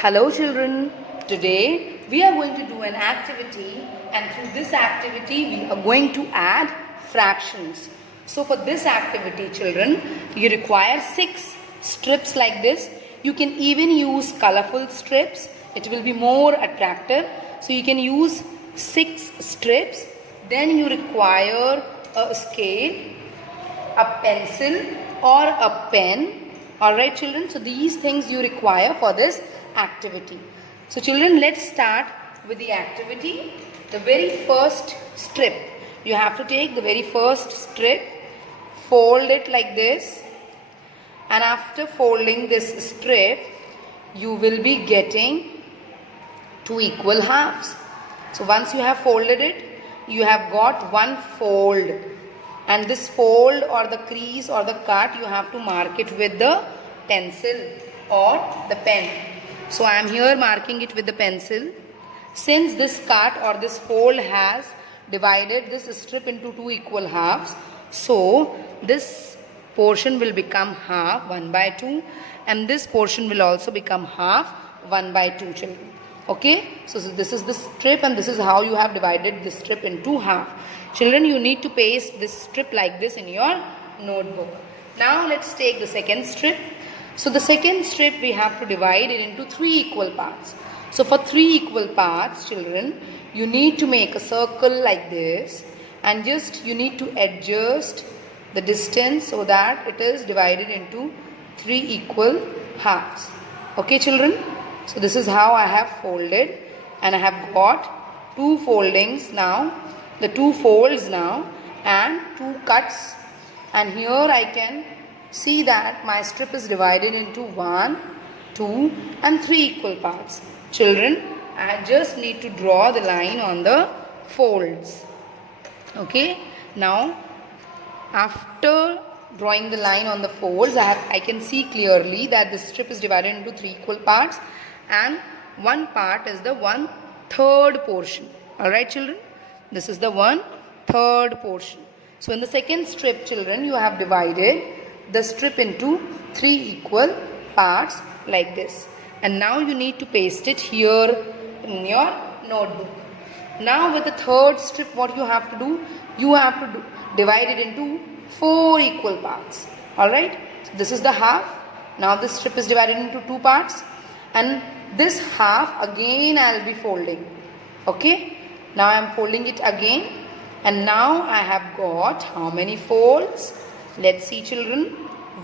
Hello children, today we are going to do an activity and through this activity we are going to add fractions. So for this activity children, you require 6 strips like this. You can even use colorful strips, it will be more attractive. So you can use 6 strips, then you require a scale, a pencil or a pen. Alright children, so these things you require for this activity. So children, let's start with the activity. The very first strip, you have to take the very first strip, fold it like this, and after folding this strip you will be getting 2 equal halves. So once you have folded it, you have got one fold, and this fold or the crease or the cut you have to mark it with the pencil or the pen. So I am here marking it with the pencil. Since this cut or this fold has divided this strip into 2 equal halves, so this portion will become half 1 by 2 and this portion will also become half 1 by 2 children. Okay, so this is the strip and this is how you have divided this strip into half. Children, you need to paste this strip like this in your notebook. Now let's take the second strip. So the second strip we have to divide it into 3 equal parts. So for 3 equal parts children, you need to make a circle like this and just you need to adjust the distance so that it is divided into 3 equal halves. Okay children, so this is how I have folded and I have got 2 foldings now, the 2 folds now and 2 cuts, and here I can see that my strip is divided into 1, 2 and 3 equal parts. Children, I just need to draw the line on the folds. Okay, now after drawing the line on the folds, I can see clearly that the strip is divided into 3 equal parts and one part is the 1/3 portion. Alright children, this is the 1/3 portion. So in the second strip children, you have divided the strip into 3 equal parts like this, and now you need to paste it here in your notebook. Now with the third strip, what you have to do, you have to divide it into 4 equal parts. Alright, so this is the half. Now this strip is divided into 2 parts and this half again I will be folding. Okay, now I am folding it again and now I have got how many folds? Let's see children,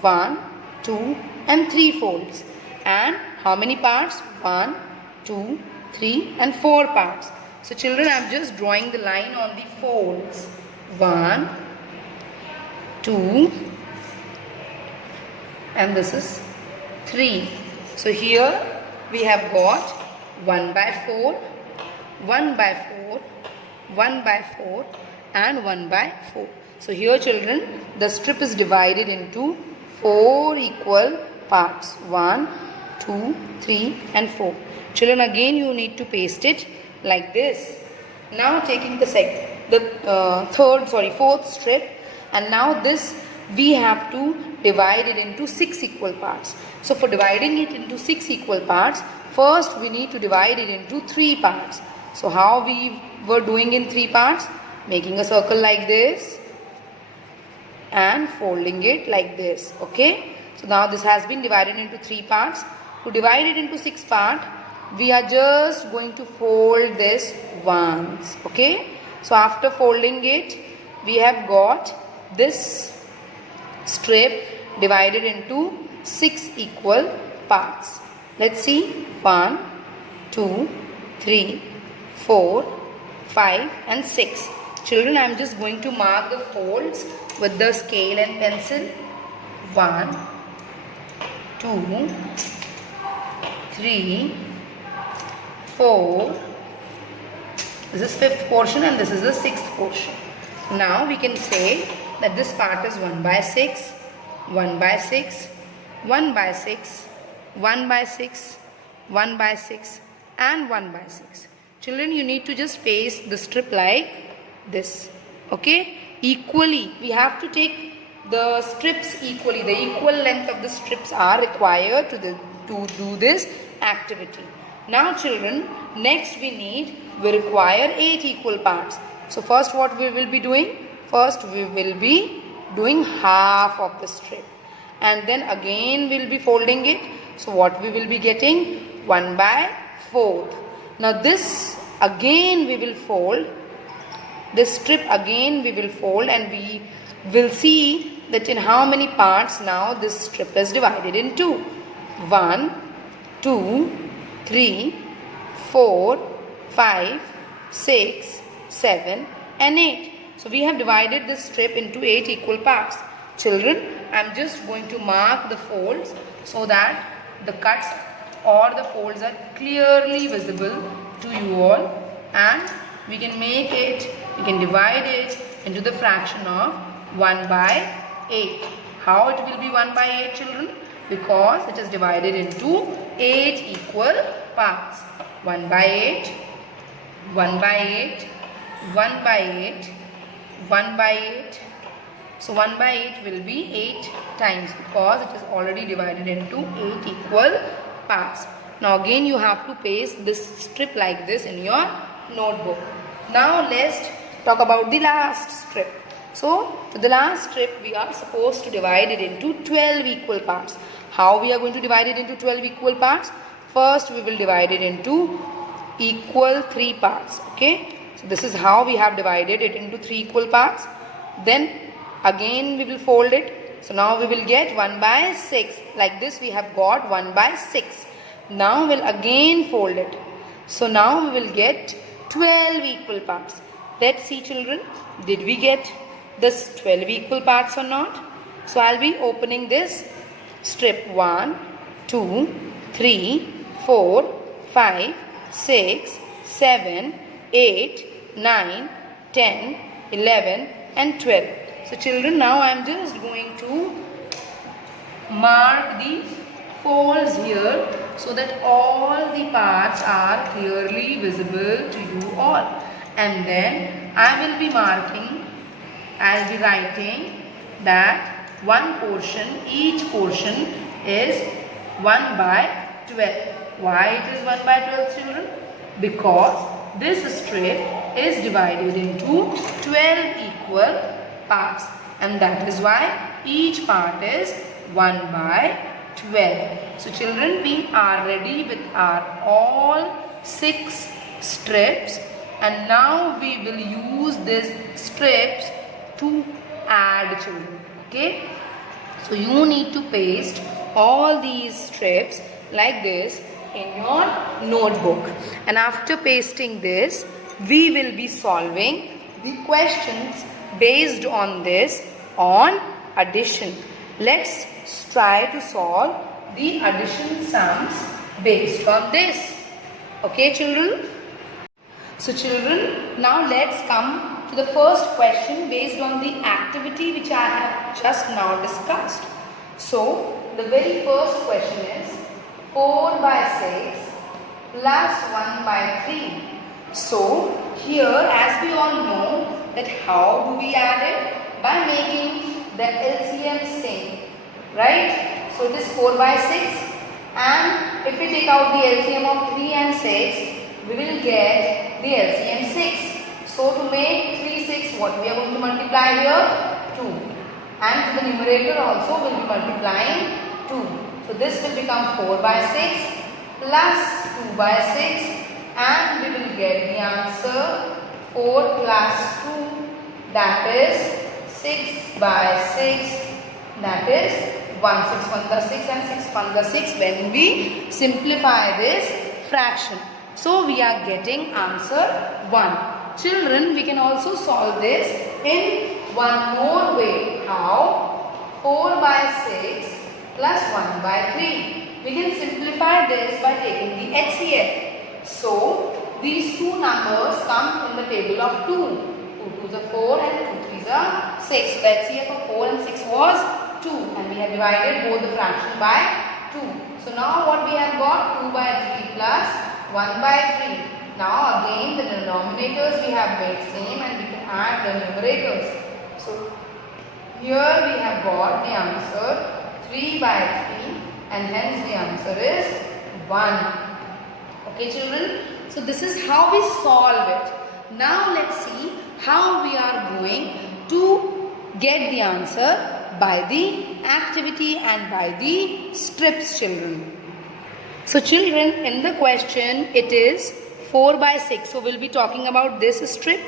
1, 2 and 3 folds. And how many parts? 1, 2, 3 and 4 parts. So children, I am just drawing the line on the folds. 1, 2 and this is 3. So here we have got 1 by 4, 1 by 4, 1 by 4 and 1 by 4. So here children, the strip is divided into 4 equal parts. 1, 2, 3 and 4. Children, again you need to paste it like this. Now taking the fourth strip, and now this we have to divide it into 6 equal parts. So for dividing it into 6 equal parts, first we need to divide it into 3 parts. So how we were doing in 3 parts? Making a circle like this and folding it like this. Okay, so now this has been divided into 3 parts. To divide it into 6 parts, we are just going to fold this once. Okay, so after folding it, we have got this strip divided into 6 equal parts. Let's see, 1, 2, 3, 4, 5 and 6. Children, I am just going to mark the folds with the scale and pencil. 1, 2, 3, 4. This is 5th portion and this is the 6th portion. Now we can say that this part is 1 by 6, 1 by 6, 1 by 6, 1 by 6, 1 by 6 and 1 by 6. Children, you need to just paste the strip like this. Okay, equally we have to take the strips equally. The equal length of the strips are required to do this, activity. Now children, next we require 8 equal parts. So first what we will be doing? First we will be doing half of the strip. And then again we will be folding it. So what we will be getting? 1/4. Now this again we will fold. This strip again we will fold, and we will see that in how many parts now this strip is divided into. 1, 2, 3, 4, 5, 6, 7 and 8. So we have divided this strip into 8 equal parts. Children, I am just going to mark the folds so that the cuts or the folds are clearly visible to you all, and we can divide it into the fraction of 1/8. How it will be 1/8, children? Because it is divided into 8 equal parts. 1/8, 1/8, 1/8, 1/8. So 1/8 will be 8 times because it is already divided into 8 equal parts. Now again you have to paste this strip like this in your notebook. Now let's talk about the last strip. So for the last strip we are supposed to divide it into 12 equal parts. How we are going to divide it into 12 equal parts? First we will divide it into equal 3 parts. Okay. So this is how we have divided it into 3 equal parts. Then again we will fold it. So now we will get 1/6. Like this we have got 1/6. Now we'll again fold it. So now we will get 12 equal parts. Let's see children, did we get this 12 equal parts or not? So I'll be opening this strip. 1, 2, 3, 4, 5, 6, 7, 8, 9, 10, 11 and 12. So children, now I am just going to mark the folds here so that all the parts are clearly visible to you all. And then I will be writing that one portion, each portion is 1/12. Why it is 1/12, children? Because this strip is divided into 12 equal parts, and that is why each part is 1/12. So children, we are ready with our all 6 strips, and now we will use these strips to add, children. Okay, so you need to paste all these strips like this in your notebook, and after pasting this we will be solving the questions based on this on addition. Let's try to solve the addition sums based on this. Okay children? So children, now let's come to the first question based on the activity which I have just now discussed. So the very first question is 4/6 plus 1/3. So here, as we all know, that how do we add it? By making the LCM same, right? So it is 4/6, and if we take out the LCM of 3 and 6, we will get the LCM 6. So to make 3 6, what we are going to multiply here? 2, and to the numerator also will be multiplying 2. So this will become 4/6 plus 2/6, and we will get the answer 4 plus 2, that is 6/6, that is 1 6 1 6 and 6 1 6 when we simplify this fraction. So we are getting answer 1. Children, we can also solve this in one more way. How? 4/6 plus 1/3. We can simplify this by taking the HCF. So these two numbers come in the table of 2. 2 2s are 4 and 2 3s are 6. The HCF of 4 and 6 was 2, and we have divided both the fraction by 2. So now what we have got? 2/3 plus 1/3. Now again the denominators we have made same, and we can add the numerators. So here we have got the answer 3/3, and hence the answer is 1. Okay children, so this is how we solve it. Now let's see how we are going to get the answer by the activity and by the strips children. So children, in the question it is 4 by 6. So we'll be talking about this strip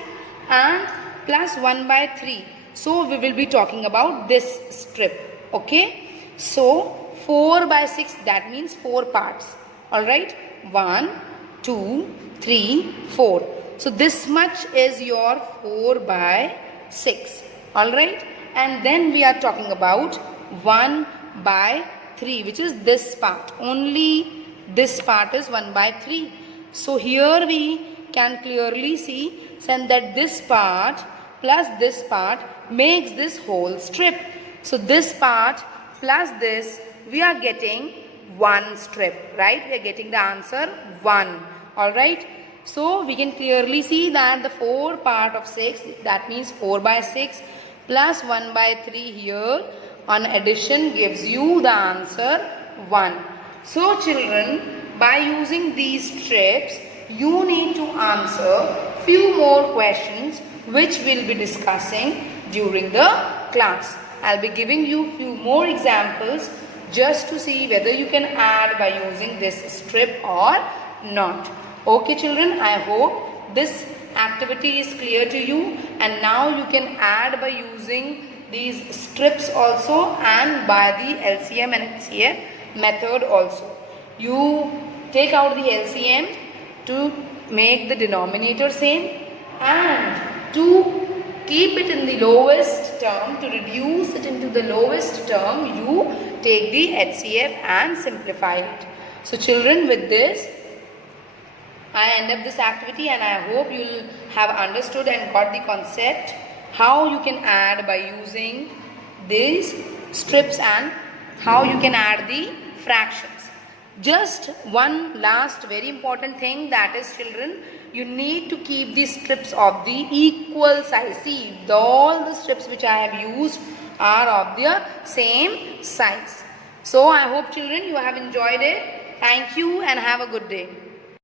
and plus 1 by 3. So we will be talking about this strip. Okay. So 4 by 6, that means 4 parts. Alright. 1, 2, 3, 4. So this much is your 4 by 6. Alright. And then we are talking about 1 by 3, which is this part. Only this part is 1 by 3. So here we can clearly see that this part plus this part makes this whole strip. So this part plus this, we are getting 1 strip, right? We are getting the answer 1. Alright. So we can clearly see that the 4 part of 6, that means 4 by 6 plus 1 by 3 here on addition gives you the answer 1. So children, by using these strips, you need to answer few more questions which we'll be discussing during the class. I'll be giving you few more examples just to see whether you can add by using this strip or not. Okay children, I hope this activity is clear to you, and now you can add by using these strips also and by the LCM and HCF method also. You take out the LCM to make the denominator same, and to keep it in the lowest term, to reduce it into the lowest term, you take the HCF and simplify it. So children, with this I end up this activity, and I hope you will have understood and got the concept how you can add by using these strips and how you can add the fractions. Just one last very important thing, that is children, you need to keep the strips of the equal size. See, all the strips which I have used are of the same size. So I hope children you have enjoyed it. Thank you and have a good day.